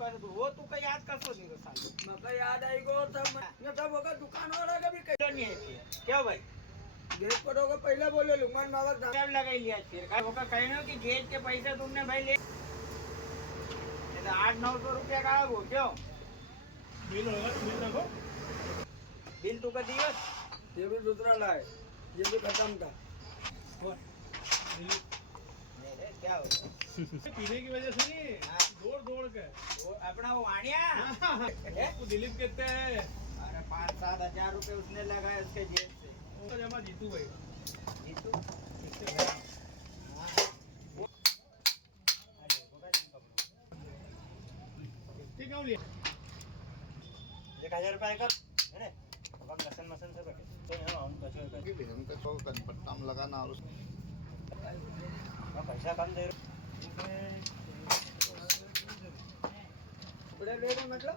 कर दो वो तू का याद करतो नहीं रे साले मका याद आई गो तब न तब होगा दुकान वाला का भी तो नहीं है फिर क्या भाई गेट पर होगा पहले बोले लुमान मावा टाइम लगाई लिया फिर का होगा कहने कि गेट के पैसे तुमने भाई ले 800-900 रुपया का वो क्यों बिल होगा तो बिल देखो बिल तू का दिवस ये भी दूसरा लाए ये भी खत्म था नहीं रे क्या हो पीने की वजह से नहीं दौड़ दौड़ के वो अपना वो आनिया वो दिलीप कहते हैं अरे 5-7 हजार रुपए उसने लगाए उसके जेब से वो जमा जीतू भाई जीतू ठीक है लिया 1000 रुपये का है ना अब लसन मसन से बैठे तो यहाँ हम कचो हमको कनपट्टा में लगाना और पैसा कम दे कपड़े ले रहे मतलब